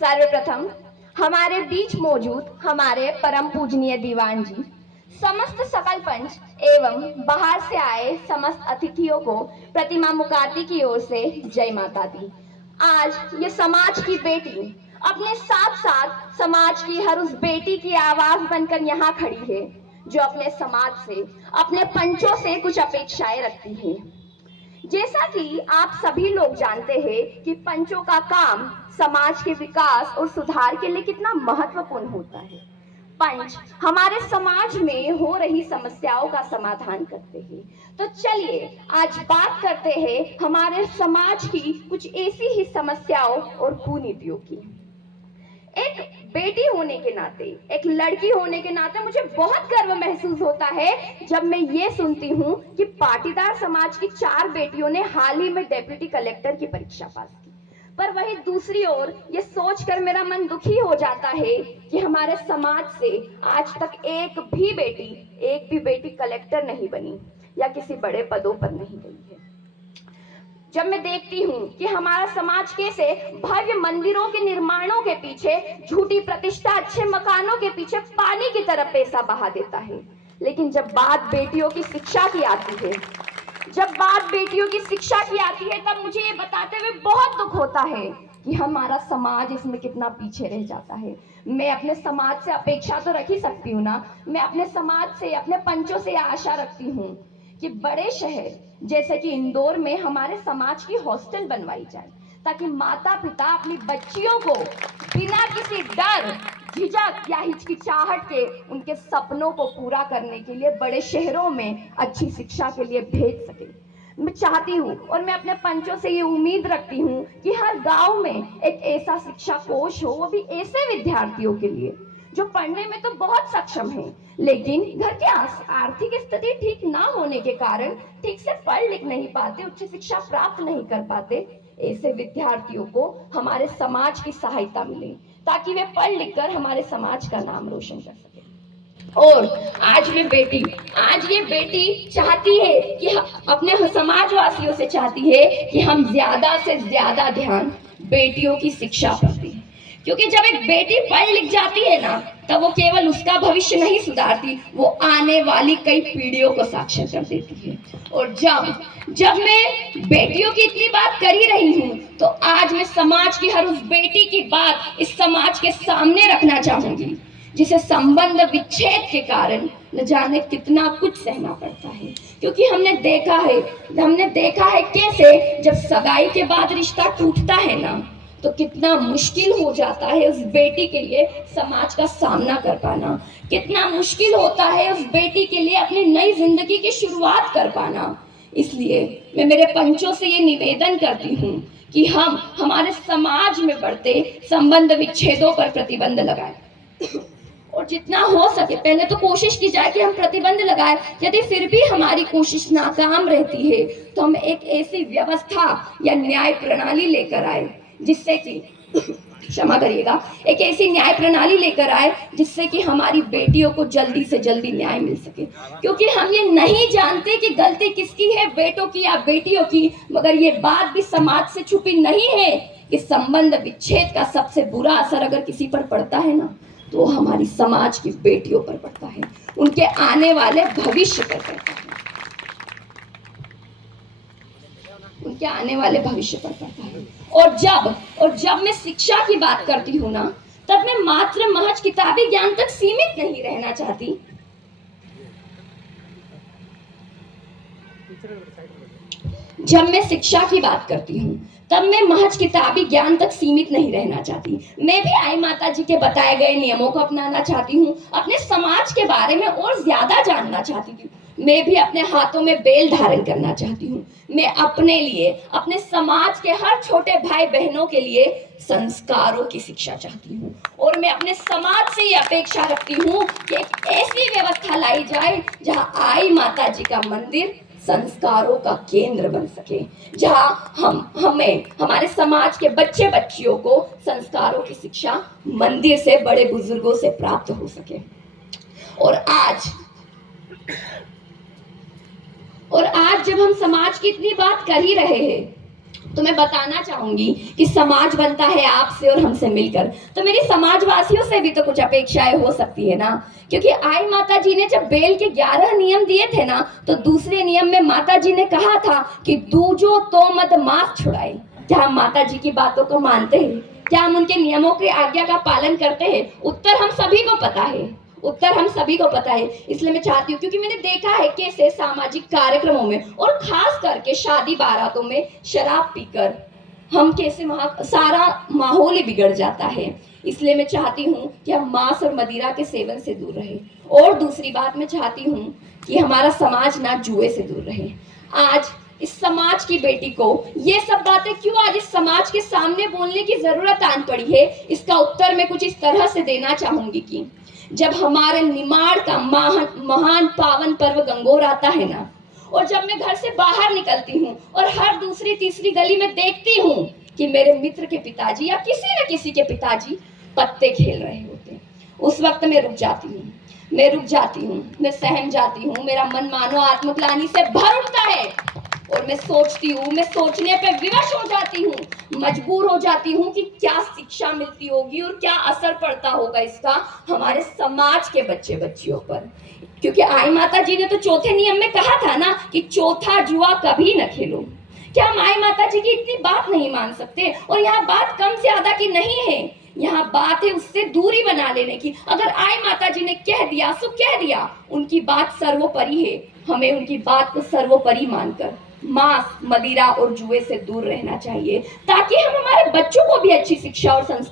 सर्वप्रथम हमारे बीच मौजूद हमारे परम पूजनीय दीवान जी, समस्त सकल पंच एवं बाहर से आए समस्त अतिथियों को प्रतिमा मुकाती की ओर से जय माता दी। आज ये समाज की बेटी अपने साथ साथ समाज की हर उस बेटी की आवाज बनकर यहाँ खड़ी है जो अपने समाज से, अपने पंचों से कुछ अपेक्षाएं रखती है। जैसा कि आप सभी लोग जानते हैं कि पंचों का काम समाज के विकास और सुधार के लिए कितना महत्वपूर्ण होता है। पंच हमारे समाज में हो रही समस्याओं का समाधान करते हैं। तो चलिए आज बात करते हैं हमारे समाज की कुछ ऐसी ही समस्याओं और कुनीतियों की। एक बेटी होने के नाते, एक लड़की होने के नाते मुझे बहुत गर्व महसूस होता है जब मैं ये सुनती हूँ कि पाटीदार समाज की 4 बेटियों ने हाल ही में डेप्यूटी कलेक्टर की परीक्षा पास की। पर वही दूसरी ओर ये सोचकर मेरा मन दुखी हो जाता है कि हमारे समाज से आज तक एक भी बेटी कलेक्टर नहीं बनी या किसी बड़े पदों पर नहीं गई है। जब मैं देखती हूँ कि हमारा समाज कैसे भव्य मंदिरों के निर्माणों के पीछे, झूठी प्रतिष्ठा, अच्छे मकानों के पीछे पानी की तरह पैसा बहा देता है, लेकिन जब बात बेटियों की शिक्षा की आती है, तब मुझे ये बताते हुए बहुत दुख होता है कि हमारा समाज इसमें कितना पीछे रह जाता है। मैं अपने समाज से अपेक्षा तो रख ही सकती हूँ ना, मैं अपने समाज से, अपने पंचों से आशा रखती हूँ कि बड़े शहर जैसे कि इंदौर में हमारे समाज की हॉस्टल बनवाई जाए, ताकि माता पिता अपनी बच्चियों को बिना किसी डर, झिझक या हिचकिचाहट के उनके सपनों को पूरा करने के लिए बड़े शहरों में अच्छी शिक्षा के लिए भेज सके। मैं चाहती हूँ और मैं अपने पंचों से ये उम्मीद रखती हूँ कि हर गांव में एक ऐसा शिक्षा कोष हो, वो भी ऐसे विद्यार्थियों के लिए जो पढ़ने में तो बहुत सक्षम हैं, लेकिन घर की आर्थिक स्थिति ठीक ना होने के कारण ठीक से पढ़ लिख नहीं पाते, उच्च शिक्षा प्राप्त नहीं कर पाते। ऐसे विद्यार्थियों को हमारे समाज की सहायता मिले ताकि वे पढ़ लिख कर हमारे समाज का नाम रोशन कर सके। और आज ये बेटी चाहती है कि अपने समाजवासियों से चाहती है कि हम ज्यादा से ज्यादा ध्यान बेटियों की शिक्षा पर दें, क्योंकि जब एक बेटी पढ़ लिख जाती है ना, तब वो केवल उसका भविष्य नहीं सुधारती, वो आने वाली कई पीढ़ियों को साक्षर कर देती है। और जब मैं बेटियों की इतनी बात कर ही रही हूँ, तो आज मैं समाज की हर उस बेटी की बात इस समाज के सामने रखना चाहूंगी जिसे संबंध विच्छेद के कारण न जाने कितना कुछ सहना पड़ता है। क्योंकि हमने देखा है कैसे जब सगाई के बाद रिश्ता टूटता है ना, तो कितना मुश्किल हो जाता है उस बेटी के लिए समाज का सामना कर पाना, कितना मुश्किल होता है उस बेटी के लिए अपनी नई जिंदगी की शुरुआत कर पाना। इसलिए मैं मेरे पंचों से ये निवेदन करती हूँ कि हम हमारे समाज में बढ़ते संबंध विच्छेदों पर प्रतिबंध लगाएं और जितना हो सके पहले तो कोशिश की जाए कि हम प्रतिबंध लगाएं। यदि फिर भी हमारी कोशिश नाकाम रहती है तो हम एक ऐसी व्यवस्था या न्याय प्रणाली लेकर आए जिससे कि क्षमा करिएगा, एक ऐसी न्याय प्रणाली लेकर आए जिससे कि हमारी बेटियों को जल्दी से जल्दी न्याय मिल सके। क्योंकि हम ये नहीं जानते कि गलती किसकी है, बेटों की या बेटियों की, मगर ये बात भी समाज से छुपी नहीं है कि संबंध विच्छेद का सबसे बुरा असर अगर किसी पर पड़ता है ना, तो हमारी समाज की बेटियों पर पड़ता है, उनके आने वाले भविष्य पर पड़ता है, उनके आने वाले भविष्य पर पड़ता है। और जब मैं शिक्षा की बात करती हूँ ना, तब मैं मात्र महज किताबी ज्ञान तक सीमित नहीं रहना चाहती। जब मैं शिक्षा की बात करती हूँ तब मैं महज किताबी ज्ञान तक सीमित नहीं रहना चाहती। मैं भी आई माता जी के बताए गए नियमों को अपनाना चाहती हूँ, अपने समाज के बारे में और ज्यादा जानना चाहती हूँ। मैं भी अपने हाथों में बेल धारण करना चाहती हूँ। मैं अपने लिए, अपने समाज के हर छोटे भाई बहनों के लिए संस्कारों की शिक्षा चाहती हूँ। और मैं अपने समाज से ये अपेक्षा रखती हूँ कि एक ऐसी व्यवस्था लाई जाए जहाँ आई माता जी का मंदिर संस्कारों का केंद्र बन सके, जहाँ हमें हमारे समाज के बच्चे बच्चियों को संस्कारों की शिक्षा मंदिर से, बड़े बुजुर्गों से प्राप्त हो सके। और आज जब हम समाज की इतनी बात कर ही रहे हैं, तो मैं बताना चाहूंगी कि समाज बनता है आपसे और हमसे मिलकर। तो मेरी समाजवासियों से भी तो कुछ अपेक्षाएं हो सकती है ना, क्योंकि आई माता जी ने जब बेल के 11 नियम दिए थे ना, तो दूसरे नियम में माता जी ने कहा था कि दूजो तो मत मास छुड़ाए। क्या हम माता जी की बातों को मानते हैं? क्या हम उनके नियमों की आज्ञा का पालन करते हैं? उत्तर हम सभी को पता है। उत्तर हम सभी को पता है। इसलिए मैं चाहती हूँ, क्योंकि मैंने देखा है कैसे सामाजिक कार्यक्रमों में और खास करके शादी बारातों में शराब पीकर हम कैसे वहाँ सारा माहौल ही बिगड़ जाता है। इसलिए मैं चाहती हूँ कि हम मांस और मदिरा के सेवन से दूर रहे। और दूसरी बात मैं चाहती हूँ कि हमारा समाज ना जुए से दूर रहे। आज इस समाज की बेटी को ये सब बातें क्यों आज इस समाज के सामने बोलने की जरूरत आन पड़ी है, इसका उत्तर मैं कुछ इस तरह से देना चाहूंगी कि जब हमारे निमाड़ का महान पावन पर्व गंगोर आता है ना, और जब मैं घर से बाहर निकलती हूँ और हर दूसरी तीसरी गली में देखती हूँ कि मेरे मित्र के पिताजी या किसी न किसी के पिताजी पत्ते खेल रहे होते हैं, उस वक्त मैं रुक जाती हूँ। मैं सहम जाती हूँ। मेरा मन मानो आत्मग्लानि से भर उठता है और मैं सोचती हूँ, मैं सोचने पे विवश हो जाती हूँ, मजबूर हो जाती हूँ कि क्या शिक्षा मिलती होगी और क्या असर पड़ता होगा इसका हमारे समाज के बच्चे बच्चियों पर। क्योंकि आई माता जी ने तो चौथे नियम में कहा था ना कि चौथा जुआ कभी न खेलो। क्या हम आई माता जी की इतनी बात नहीं मान सकते? और यहाँ बात कम ज्यादा की नहीं है, यहाँ बात है उससे दूरी बना लेने की। अगर आई माता जी ने कह दिया सो कह दिया, उनकी बात सर्वोपरि है। हमें उनकी बात को सर्वोपरि मानकर मांस, मदिरा और जुए से दूर रहना चाहिए, ताकि हम हमारे बच्चों को भी अच्छी शिक्षा और संस्कार